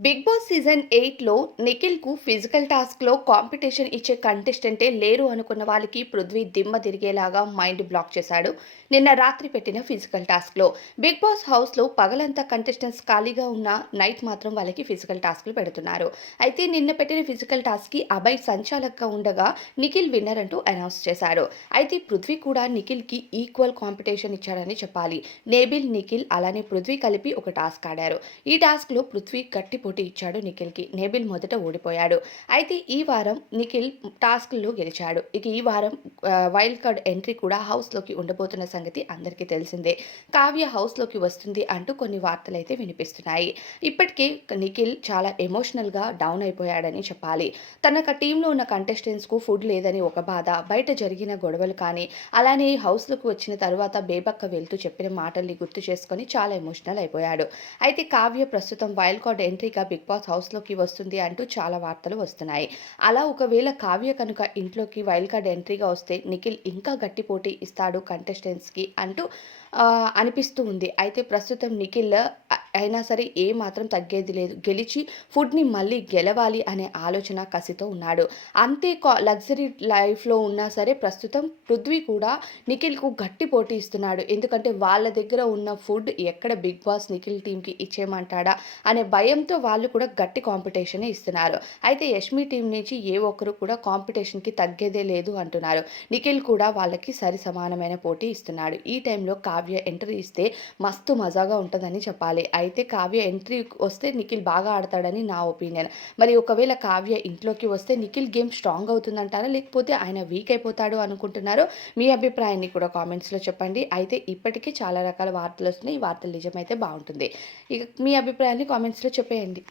Big boss season 8లో నిఖిల్‌కు physical టాస్క్‌లో competition ఇచ్చే కంటెస్టెంటే లేరు అనుకున్న వాళ్ళకి పృథ్వీ దిమ్మ తిరిగేలాగా మైండ్ బ్లాక్ చేశాడు. నిన్న రాత్రి పెట్టిన ఫిజికల్ టాస్క్‌లో. బిగ్ బాస్ హౌస్‌లో పగలంతా కంటెస్టెంట్స్ ఖాళీగా ఉన్న నైట్ మాత్రం వాళ్ళకి ఫిజికల్ టాస్క్‌లు పెడుతున్నారు. అయితే నిన్న పెట్టిన ఫిజికల్ టాస్క్‌కి అభయ్ సంచాలకుగా ఉండగా నిఖిల్ విన్నర్ అంటూ అనౌన్స్ చేశాడు. అయితే పృథ్వీ కూడా నిఖిల్‌కి ఈక్వల్ కాంపిటీషన్ ఇచ్చాడని చెప్పాలి. నేబిల్, నిఖిల్ అలానే పృథ్వీ కలిపి ఒక టాస్క్ ఆడారు. ఈ టాస్క్‌లో పృథ్వీ గట్టి పోటీ ఇచ్చాడు నిఖిల్‌కి. నేబిల్ మొదట ఓడిపోయాడు. అయితే ఈ వారం నిఖిల్ టాస్క్‌లో గెలిచాడు. ఇక ఈ వారం వైల్డ్ కార్డ్ ఎంట్రీ కూడా హౌస్‌లోకి ఉండబోతున్న సంగతి అందరికీ తెలిసిందే. కావ్య హౌస్‌లోకి వస్తుంది అంటూ కొన్ని వార్తలైతే వినిపిస్తున్నాయి. ఇప్పటికే నిఖిల్ చాలా ఎమోషనల్‌గా డౌన్ అయిపోయాడని చెప్పాలి. తనకు టీంలో ఉన్న కంటెస్టెంట్స్‌కు ఫుడ్ లేదని ఒక బాధ, బయట జరిగిన గొడవలు కానీ, అలానే హౌస్‌లోకి వచ్చిన తర్వాత బేబక్క వెళ్తూ చెప్పిన మాటల్ని గుర్తు చేసుకొని చాలా ఎమోషనల్ అయిపోయాడు. అయితే కావ్య ప్రస్తుతం వైల్డ్ కార్డ్ ఎంట్రీగా బిగ్ బాస్ హౌస్‌లోకి వస్తుంది అంటూ చాలా వార్తలు వస్తున్నాయి. అలా ఒకవేళ కావ్య కనుక ఇంట్లోకి వైల్డ్ కార్డ్ ఎంట్రీగా వస్తే నిఖిల్ ఇంకా గట్టి పోటీ ఇస్తాడు కంటెస్టెంట్స్‌కి అంటూ అనిపిస్తూ ఉంది. అయితే ప్రస్తుతం నిఖిల్ అయినా సరే ఏ మాత్రం తగ్గేది లేదు. గెలిచి ఫుడ్‌ని మళ్ళీ గెలవాలి అనే ఆలోచన కసితో ఉన్నాడు. అంతే లగ్జరీ లైఫ్‌లో ఉన్నా సరే ప్రస్తుతం పృథ్వీ కూడా నిఖిల్‌కు గట్టి పోటీ ఇస్తున్నాడు. ఎందుకంటే వాళ్ళ దగ్గర ఉన్న ఫుడ్ ఎక్కడ బిగ్ బాస్ నిఖిల్ టీమ్‌కి ఇచ్చేయమంటాడా అనే భయంతో వాళ్ళు కూడా గట్టి కాంపిటీషనే ఇస్తున్నారు. అయితే యష్మి టీం నుంచి ఏ ఒక్కరు కూడా కాంపిటీషన్‌కి తగ్గేదే లేదు అంటున్నారు. నిఖిల్ కూడా వాళ్ళకి సరి సమానమైన పోటీ ఇస్తున్నాడు. ఈ టైంలో కావ్య ఎంట్రీ ఇస్తే మస్తు మజాగా ఉంటదని చెప్పాలి. అయితే కావ్య ఎంట్రీ వస్తే నిఖిల్ బాగా ఆడతాడని నా ఒపీనియన్. మరి ఒకవేళ కావ్య ఇంట్లోకి వస్తే నిఖిల్ గేమ్ స్ట్రాంగ్ అవుతుందంటారా? లేకపోతే ఆయన వీక్ అయిపోతాడు అనుకుంటున్నారో? మీ అభిప్రాయాన్ని కూడా కామెంట్స్‌లో చెప్పండి. అయితే ఇప్పటికే చాలా రకాల వార్తలొస్తున్నాయి. ఈ వార్తలు నిజమైతే బావుంటుంది. ఇక మీ అభిప్రాయాన్ని కామెంట్స్‌లో చెప్పేయండి.